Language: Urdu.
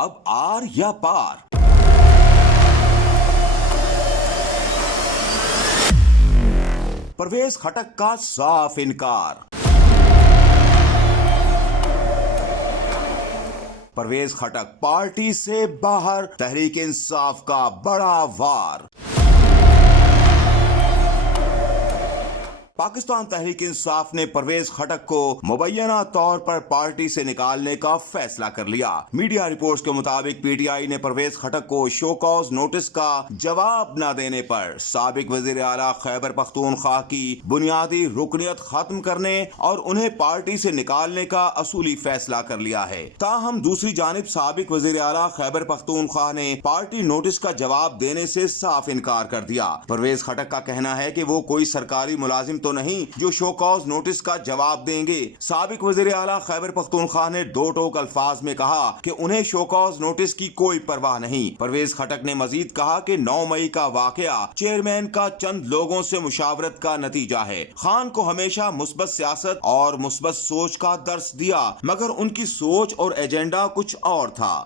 اب آر یا پار؟ پرویز خٹک کا صاف انکار۔ پرویز خٹک پارٹی سے باہر، تحریک انصاف کا بڑا وار۔ پاکستان تحریک انصاف نے پرویز خٹک کو مبینہ طور پر پارٹی سے نکالنے کا فیصلہ کر لیا۔ میڈیا رپورٹس کے مطابق پی ٹی آئی نے پرویز خٹک کو شو کاز نوٹس کا جواب نہ دینے پر سابق وزیر اعلیٰ خیبر پختونخوا کی بنیادی رکنیت ختم کرنے اور انہیں پارٹی سے نکالنے کا اصولی فیصلہ کر لیا ہے۔ تاہم دوسری جانب سابق وزیر اعلیٰ خیبر پختونخوا نے پارٹی نوٹس کا جواب دینے سے صاف انکار کر دیا۔ پرویز خٹک کا کہنا ہے کہ وہ کوئی سرکاری ملازم تو نہیں جو شو کاز نوٹس کا جواب دیں گے۔ سابق وزیر اعلیٰ خیبر پختونخوا نے دو ٹوک الفاظ میں کہا کہ انہیں شو کاز نوٹس کی کوئی پرواہ نہیں۔ پرویز خٹک نے مزید کہا کہ 9 مئی کا واقعہ چیئرمین کا چند لوگوں سے مشاورت کا نتیجہ ہے۔ خان کو ہمیشہ مثبت سیاست اور مثبت سوچ کا درس دیا، مگر ان کی سوچ اور ایجنڈا کچھ اور تھا۔